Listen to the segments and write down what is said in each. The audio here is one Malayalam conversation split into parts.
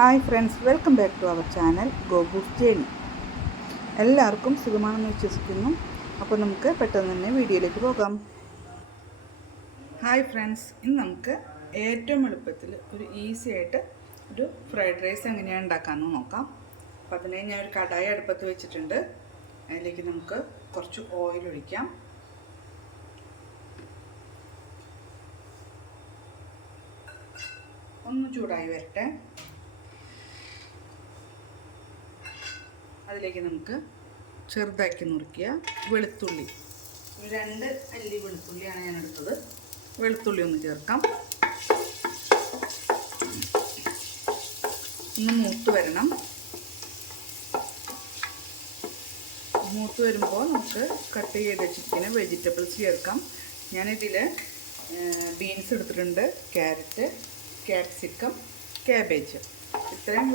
Hi friends welcome back to our channel ഗോബൂസ് journey. എല്ലാവർക്കും സുഖമാണെന്ന് വിശ്വസിക്കുന്നു. അപ്പോൾ നമുക്ക് പെട്ടെന്ന് തന്നെ വീഡിയോയിലേക്ക് പോകാം. ഹായ് ഫ്രണ്ട്സ് ഇന്ന് നമുക്ക് ഏറ്റവും എളുപ്പത്തിൽ ഒരു ഈസി ആയിട്ട് ഒരു ഫ്രൈഡ് റൈസ് എങ്ങനെയാണ് ഉണ്ടാക്കാമെന്ന് നോക്കാം. അപ്പോൾ അതിനെ ഞാൻ ഒരു കടായി അടുപ്പത്ത് വെച്ചിട്ടുണ്ട്. അതിലേക്ക് നമുക്ക് കുറച്ച് ഓയിൽ ഒഴിക്കാം. ഒന്ന് ചൂടായി വരട്ടെ. അതിലേക്ക് നമുക്ക് ചെറുതാക്കി നുറുക്കിയ വെളുത്തുള്ളി. രണ്ട് അല്ലി വെളുത്തുള്ളിയാണ് ഞാൻ എടുത്തത്. വെളുത്തുള്ളി ഒന്ന് ചേർക്കാം. ഒന്ന് മൂത്ത് വരണം. മൂത്ത് വരുമ്പോൾ നമുക്ക് കട്ട് ചെയ്ത് വെച്ചിരിക്കുന്ന വെജിറ്റബിൾസ് ചേർക്കാം. ഞാനിതിൽ ബീൻസ് എടുത്തിട്ടുണ്ട്. Carrot capsicum cabbage. ഇത്രയും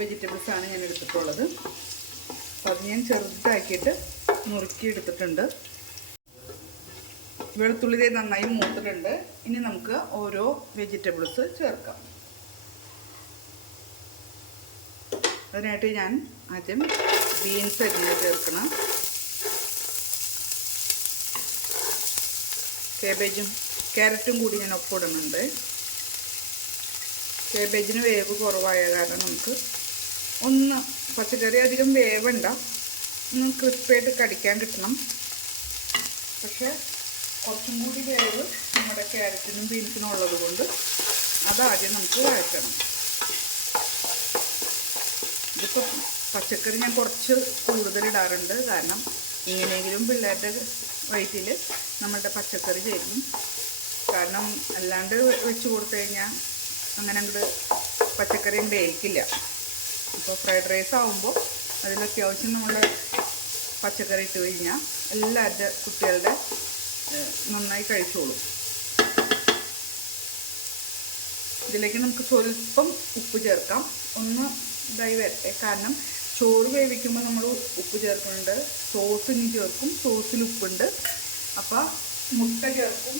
വെജിറ്റബിൾസാണ് ഞാൻ എടുത്തിട്ടുള്ളത്. അപ്പോൾ അത് ഞാൻ ചെറുതാക്കിയിട്ട് നുറുക്കി എടുത്തിട്ടുണ്ട് വെളുത്തുള്ളി നന്നായി മൂത്തിട്ടുണ്ട്. ഇനി നമുക്ക് ഓരോ വെജിറ്റബിൾസ് ചേർക്കാം. അതിനായിട്ട് ഞാൻ ആദ്യം ബീൻസ് അരിഞ്ഞ് ചേർക്കണം. കേബേജും ക്യാരറ്റും കൂടി ഞാൻ ഒപ്പിടുന്നുണ്ട് കേബേജിന് വേവ് കുറവായ കാരണം നമുക്ക് ഒന്ന് പച്ചക്കറി അധികം വേവണ്ട. ഒന്ന് ക്രിസ്പിയായിട്ട് കടിക്കാൻ കിട്ടണം. പക്ഷേ കുറച്ചും കൂടി വേവ് നമ്മുടെ ക്യാരറ്റിനും ബീൻസിനും ഉള്ളത് കൊണ്ട് അതാദ്യം നമുക്ക് വഴറ്റണം. ഇതിപ്പോൾ പച്ചക്കറി ഞാൻ കുറച്ച് കൂടുതൽ ഇടാറുണ്ട്. കാരണം ഇങ്ങനെയെങ്കിലും പിള്ളേരുടെ വയറ്റിൽ നമ്മളുടെ പച്ചക്കറി ചേരും കാരണം അല്ലാണ്ട് വെച്ച് കൊടുത്തു കഴിഞ്ഞാൽ അങ്ങനെ അങ്ങോട്ട് പച്ചക്കറി ദഹിക്കില്ല അപ്പോൾ ഫ്രൈഡ് റൈസ് ആകുമ്പോൾ അതിൽ അത്യാവശ്യം നമ്മൾ പച്ചക്കറി ഇട്ട് കഴിഞ്ഞാൽ എല്ലാവരുടെ കുട്ടികളുടെ നന്നായി കഴിച്ചോളും. ഇതിലേക്ക് നമുക്ക് സ്വല്പം ഉപ്പ് ചേർക്കാം. ഒന്ന് ഇതായി വരട്ടെ. കാരണം ചോറ് വേവിക്കുമ്പോൾ നമ്മൾ ഉപ്പ് ചേർക്കുന്നുണ്ട്. സോസ് ഇനി ചേർക്കും. സോസിൽ ഉപ്പുണ്ട്. അപ്പോൾ മുട്ട ചേർക്കും.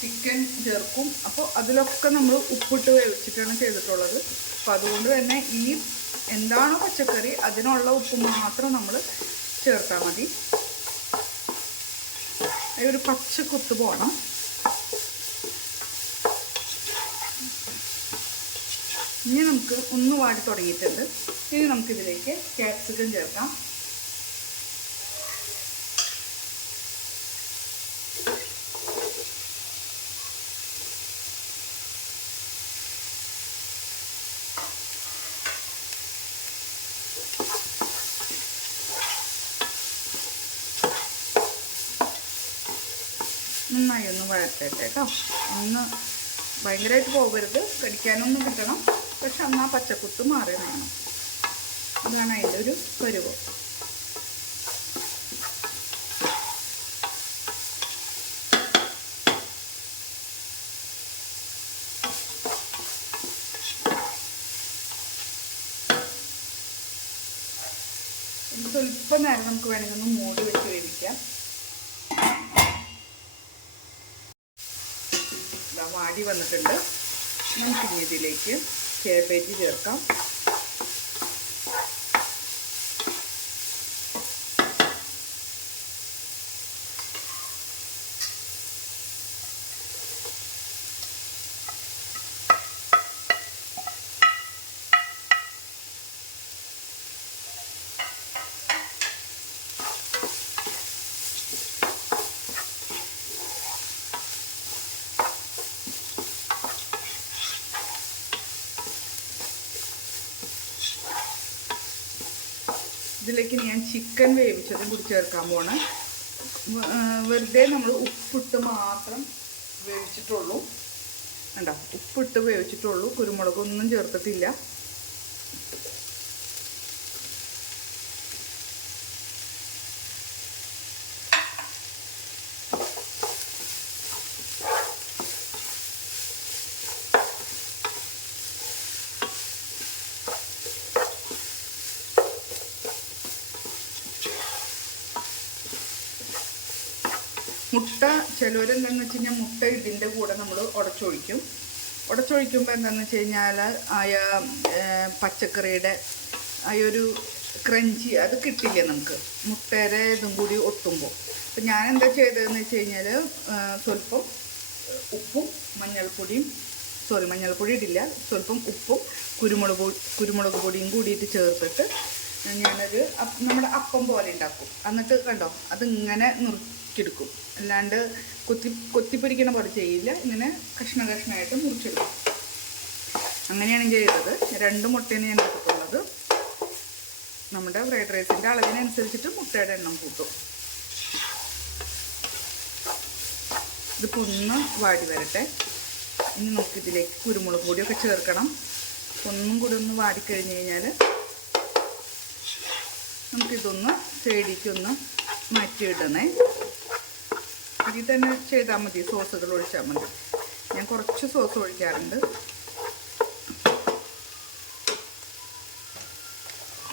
ചിക്കൻ ചേർക്കും. അപ്പോൾ അതിലൊക്കെ നമ്മൾ ഉപ്പിട്ട് വേവിച്ചിട്ടാണ് ചെയ്തിട്ടുള്ളത്. അപ്പോൾ അതുകൊണ്ട് തന്നെ ഈ എന്താണോ പച്ചക്കറി അതിനുള്ള ഉപ്പ് മാത്രം നമ്മൾ ചേർത്താൽ മതി. ഒരു പച്ച കുത്ത് പോകണം ഇനി നമുക്ക് ഒന്ന് വാടി തുടങ്ങിയിട്ടുണ്ട്. ഇനി നമുക്കിതിലേക്ക് ക്യാപ്സിക്കം ചേർക്കാം. നന്നായി ഒന്ന് വഴക്കട്ടെ കേട്ടോ ഒന്ന് ഭയങ്കരമായിട്ട് പോകരുത്. കടിക്കാനൊന്നും കിട്ടണം. പക്ഷെ അന്ന് ആ പച്ചക്കുത്ത് മാറി വേണം അതാണ് അതിന്റെ ഒരു പരുവം. സ്വല്പം നേരം നമുക്ക് വേണമെങ്കിൽ ഒന്ന് മൂടി വെച്ച് വേവിക്കാം വാടി വന്നിട്ടുണ്ട്. നമുക്കിനി ഇതിലേക്ക് കേബേജ് ചേർക്കാം. ഇതിലേക്ക് ഞാൻ ചിക്കൻ വേവിച്ചതും കൂടി ചേർക്കാൻ പോണ് വെറുതെ നമ്മൾ ഉപ്പിട്ട് മാത്രം വേവിച്ചിട്ടുള്ളൂ. കണ്ടോ? ഉപ്പിട്ട് വേവിച്ചിട്ടുള്ളൂ. കുരുമുളകൊന്നും ചേർത്തിട്ടില്ല. മുട്ട ചിലവരെന്താണെന്ന് വെച്ച് കഴിഞ്ഞാൽ മുട്ട ഇതിന്റെ കൂടെ നമ്മൾ ഉടച്ചൊഴിക്കും ഉടച്ചൊഴിക്കുമ്പോൾ എന്താണെന്ന് വെച്ച് കഴിഞ്ഞാൽ ഏ, പച്ചക്കറിയുടെ ആ ഒരു ക്രഞ്ചി അത് കിട്ടില്ല നമുക്ക്? മുട്ടയുടെ ഇതും കൂടി ഒട്ടുമ്പോൾ അപ്പം ഞാൻ എന്താ ചെയ്തതെന്ന് വെച്ച് കഴിഞ്ഞാൽ സ്വല്പം ഉപ്പും മഞ്ഞൾപ്പൊടിയും സോറി മഞ്ഞൾപ്പൊടി ഇടില്ല സ്വല്പം ഉപ്പും കുരുമുളക് കുരുമുളക് പൊടിയും കൂടിയിട്ട് ചേർത്തിട്ട് അപ്പ് നമ്മുടെ അപ്പം പോലെ ഉണ്ടാക്കും എന്നിട്ട് കണ്ടോ അതിങ്ങനെ നുറുക്കിയെടുക്കും അല്ലാണ്ട് കൊത്തി കൊത്തിപ്പൊരിക്കണ പോലെ ചെയ്യില്ല. ഇങ്ങനെ കഷ്ണ കഷ്ണമായിട്ട് മുറിച്ചെടുക്കും. അങ്ങനെയാണ് ചെയ്തത്. രണ്ട് മുട്ടയാണ് ഞാൻ എടുത്തിട്ടുള്ളത്. നമ്മുടെ ഫ്രൈഡ് റൈസിന്റെ അളവിനനുസരിച്ചിട്ട് മുട്ടയുടെ എണ്ണം കൂട്ടും. ഇതിപ്പോൾ ഒന്ന് വാടി വരട്ടെ. ഇനി നമുക്ക് ഇതിലേക്ക് കുരുമുളക് പൊടിയൊക്കെ ചേർക്കണം. ഒന്നും കൂടി ഒന്ന് വാടിക്കഴിഞ്ഞ് കഴിഞ്ഞാൽ നമുക്കിതൊന്ന് സൈഡിലേക്കൊന്ന് മാറ്റിയിടണേ. ഇതിൽ തന്നെ ചെയ്താൽ മതി. സോസുകൾ ഒഴിച്ചാൽ മതി. ഞാൻ കുറച്ച് സോസ് ഒഴിക്കാറുണ്ട്.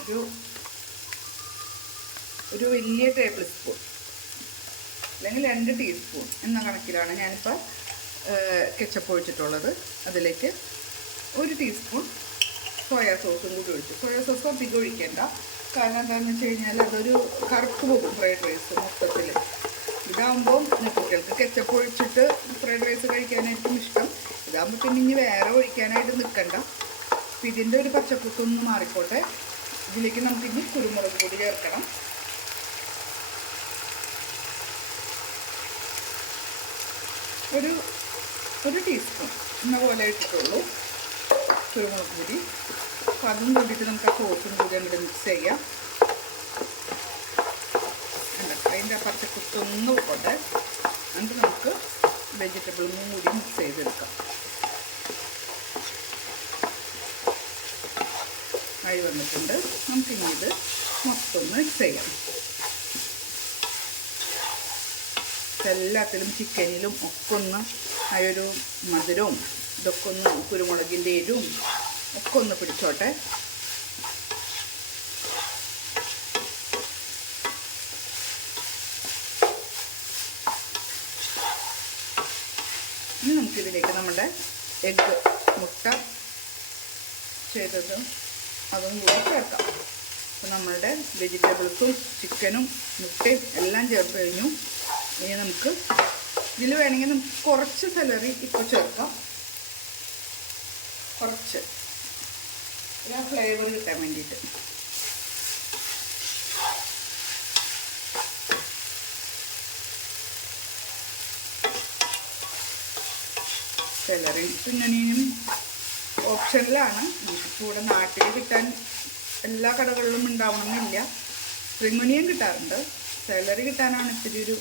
ഒരു ഒരു വലിയ ടേബിൾ സ്പൂൺ അല്ലെങ്കിൽ രണ്ട് ടീസ്പൂൺ എന്ന കണക്കിലാണ് ഞാനിപ്പോൾ കെച്ചപ്പ് ഒഴിച്ചിട്ടുള്ളത്. അതിലേക്ക് ഒരു ടീസ്പൂൺ സോയാ സോസും കൂടി ഒഴിച്ചു. സോയാ സോസ് അധികം ഒഴിക്കേണ്ട. കാരണം എന്താണെന്ന് വെച്ച് കഴിഞ്ഞാൽ അതൊരു കറുപ്പ് പോകും ഫ്രൈഡ് റൈസ് മൊത്തത്തിൽ. ഇതാകുമ്പോൾ കുട്ടികൾക്ക് കെച്ചപ്പ് ഒഴിച്ചിട്ട് ഫ്രൈഡ് റൈസ് കഴിക്കാനായിരിക്കും ഇഷ്ടം. ഇതാകുമ്പോൾ പിന്നെ ഇനി വേറെ ഒഴിക്കാനായിട്ട് നിൽക്കണ്ട അപ്പം ഇതിന്റെ ഒരു പച്ചപ്പുത്തൊന്ന് മാറിക്കോട്ടെ. ഇതിലേക്ക് നമുക്ക് ഇനി കുരുമുളക് പൊടി ചേർക്കണം. ഒരു ഒരു ടീസ്പൂൺ എന്ന പോലെ ഇട്ടിട്ടുള്ളൂ കുരുമുളക് പൊടി. അപ്പം അതും കൂടിയിട്ട് നമുക്ക് ആ സോസും കൂടി അങ്ങോട്ട് മിക്സ് ചെയ്യാം കണ്ടോ? അതിന്റെ ആ പച്ചക്കുത്തൊന്നും പോട്ടെ എന്നിട്ട് നമുക്ക് വെജിറ്റബിൾ കൂടി മിക്സ് ചെയ്തെടുക്കാം. ആയി വന്നിട്ടുണ്ട്. നമുക്കിനി ഇത് മൊത്തം മിക്സ് ചെയ്യാം. എല്ലാത്തിലും ചിക്കനിലും ഒക്കെ ഒന്ന് ആ മധുരവും ഇതൊക്കെ ഒന്ന് കുരുമുളകിന്റെ എരിവും ഒക്കെ ഒന്ന് പിടിച്ചോട്ടെ. ഇനി നമുക്കിതിലേക്ക് നമ്മുടെ എഗ്ഗ് മുട്ട ചെയ്തതും അതും കൂടി ചേർക്കാം. അപ്പോൾ നമ്മളുടെ വെജിറ്റബിൾസും ചിക്കനും മുട്ടയും എല്ലാം ചേർത്ത് കഴിഞ്ഞു. ഇനി നമുക്ക് ഇതിൽ വേണമെങ്കിൽ നമുക്ക് കുറച്ച് സെലറി ഇപ്പോൾ ചേർക്കാം. കുറച്ച്. ഫ്ലേവർ കിട്ടാൻ വേണ്ടിയിട്ട്. സെലറി തുന്നണിയും ഓപ്ഷനിലാണ് ഇവിടെ നാട്ടിൽ കിട്ടാൻ എല്ലാ കടകളിലും ഉണ്ടാവണമെന്നില്ല. സ്പ്രിംഗ് കിട്ടാറുണ്ട്. സെലറി കിട്ടാനാണ് ഇത്തിരി ഒരു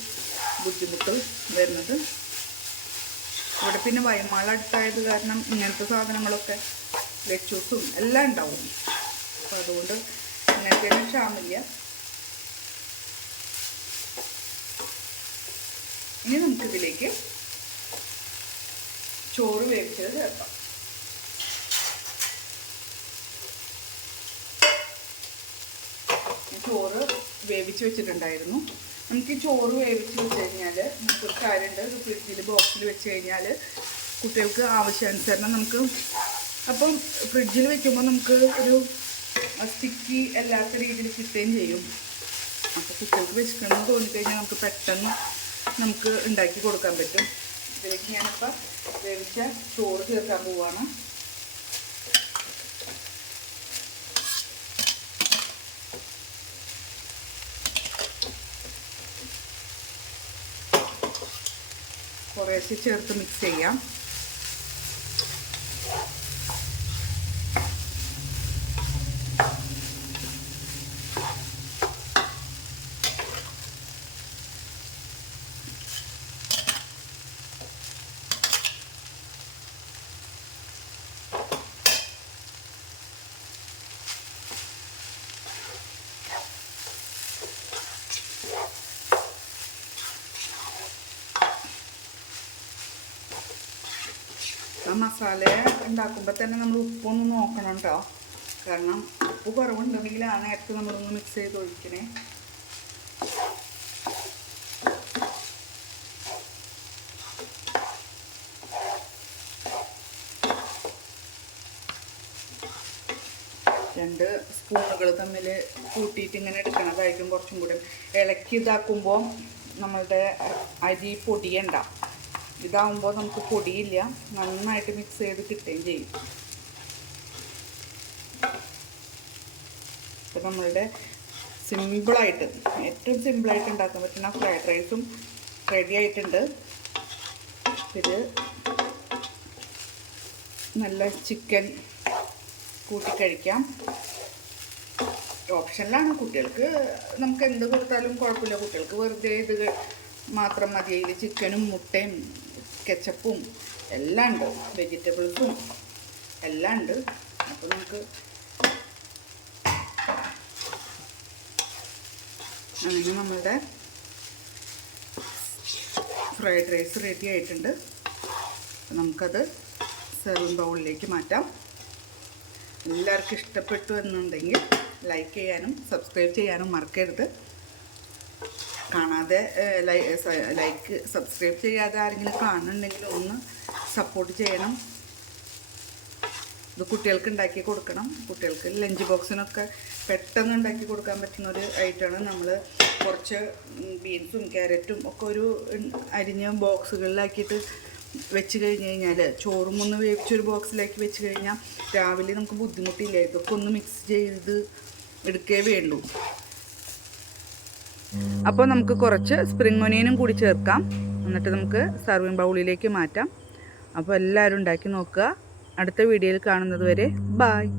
ബുദ്ധിമുട്ട് വരുന്നത്. ഇവിടെ പിന്നെ വൈമാള അടുത്തായത് കാരണം ഇങ്ങനത്തെ സാധനങ്ങളൊക്കെ ലെച്ചൂസും എല്ലാം ഉണ്ടാവും. അപ്പോൾ അതുകൊണ്ട് ഇങ്ങനത്തെ ക്ഷാമില്ല. ഇനി നമുക്കിതിലേക്ക് ചോറ് വേവിച്ചത് ചേർക്കാം ചോറ് വേവിച്ച് വെച്ചിട്ടുണ്ടായിരുന്നു. നമുക്ക് ഈ ചോറ് വേവിച്ച് വെച്ച് കഴിഞ്ഞാൽ നമുക്കൊരു കാര്യമുണ്ട്. ഒരു ഫ്രിഡ്ജിൽ ബോക്സിൽ വെച്ച് കഴിഞ്ഞാൽ കുട്ടികൾക്ക് ആവശ്യാനുസരണം നമുക്ക് അപ്പം ഫ്രിഡ്ജിൽ വെക്കുമ്പോൾ നമുക്ക് ഒരു സ്റ്റിക്കി അല്ലാത്ത രീതിയിൽ കിട്ടുകയും ചെയ്യും. അപ്പോൾ കുട്ടികൾക്ക് വിശക്കണം തോന്നിക്കഴിഞ്ഞാൽ നമുക്ക് പെട്ടെന്ന് നമുക്ക് ഉണ്ടാക്കി കൊടുക്കാൻ പറ്റും. ഇതിലേക്ക് ഞാനിപ്പോൾ വേവിച്ച ചോറ് ചേർക്കാൻ പോവാണ്. കുറേശ്ശെ ചേർത്ത് മിക്സ് ചെയ്യാം. മസാല ഉണ്ടാക്കുമ്പോൾ തന്നെ നമ്മൾ ഉപ്പൊന്നും നോക്കണം കേട്ടോ കാരണം ഉപ്പ് കുറവുണ്ടെങ്കിൽ ആ നേരത്തെ നമ്മളൊന്ന് മിക്സ് ചെയ്ത് ഒഴിക്കണേ രണ്ട് സ്പൂണുകൾ തമ്മിൽ കൂട്ടിയിട്ട് ഇങ്ങനെ എടുക്കണതായിരിക്കും കുറച്ചും കൂടി. ഇളക്കി ഇതാക്കുമ്പോൾ നമ്മളുടെ അരി പൊടിയണ്ട. ഇതാവുമ്പോൾ നമുക്ക് പൊടിയില്ല. നന്നായിട്ട് മിക്സ് ചെയ്ത് കിട്ടുകയും ചെയ്യും. ഇപ്പം നമ്മളുടെ സിമ്പിളായിട്ട് ഏറ്റവും സിമ്പിളായിട്ട് ഉണ്ടാക്കാൻ പറ്റുന്ന ഫ്രൈഡ് റൈസും റെഡി ആയിട്ടുണ്ട്. ഇത് നല്ല ചിക്കൻ കൂട്ടി കഴിക്കാം. ഓപ്ഷനിലാണ് കുട്ടികൾക്ക്. നമുക്ക് എന്ത് കൊടുത്താലും കുഴപ്പമില്ല. കുട്ടികൾക്ക് വെറുതെ ഇത് മാത്രം മതി. അതിൽ ചിക്കനും മുട്ടയും കെച്ചപ്പും എല്ലാം ഉണ്ട്. വെജിറ്റബിൾസും എല്ലാം ഉണ്ട്. അപ്പോൾ നമുക്ക് അങ്ങനെ നമ്മളുടെ ഫ്രൈഡ് റൈസ് റെഡി ആയിട്ടുണ്ട്. നമുക്കത് സെർവിങ് ബൗളിലേക്ക് മാറ്റാം. എല്ലാവർക്കും ഇഷ്ടപ്പെട്ടു എന്നുണ്ടെങ്കിൽ ലൈക്ക് ചെയ്യാനും സബ്സ്ക്രൈബ് ചെയ്യാനും മറക്കരുത്. കാണാതെ ലൈക്ക് സബ്സ്ക്രൈബ് ചെയ്യാതെ ആരെങ്കിലും കാണുന്നുണ്ടെങ്കിൽ ഒന്ന് സപ്പോർട്ട് ചെയ്യണം. ഇത് കുട്ടികൾക്ക് ഉണ്ടാക്കി കൊടുക്കണം. കുട്ടികൾക്ക് ലഞ്ച് ബോക്സിനൊക്കെ പെട്ടെന്ന് ഉണ്ടാക്കി കൊടുക്കാൻ പറ്റുന്ന ഒരു ഐറ്റമാണ്. നമ്മൾ കുറച്ച് ബീൻസും ക്യാരറ്റും ഒക്കെ ഒരു അരിഞ്ഞ ബോക്സുകളിലാക്കിയിട്ട് വെച്ച് കഴിഞ്ഞ് കഴിഞ്ഞാൽ ചോറും ഒന്ന് വേവിച്ചൊരു ബോക്സിലാക്കി വെച്ച് കഴിഞ്ഞാൽ രാവിലെ നമുക്ക് ബുദ്ധിമുട്ടില്ല. ഇതൊക്കെ ഒന്ന് മിക്സ് ചെയ്ത് എടുക്കേ വേണ്ടൂ. അപ്പോൾ നമുക്ക് കുറച്ച് സ്പ്രിംഗ് ഒനിയനും കൂടി ചേർക്കാം. എന്നിട്ട് നമുക്ക് സർവിങ് ബൗളിലേക്ക് മാറ്റാം. അപ്പോൾ എല്ലാവരും ഉണ്ടാക്കി നോക്കുക. അടുത്ത വീഡിയോയിൽ കാണുന്നത് വരെ ബായ്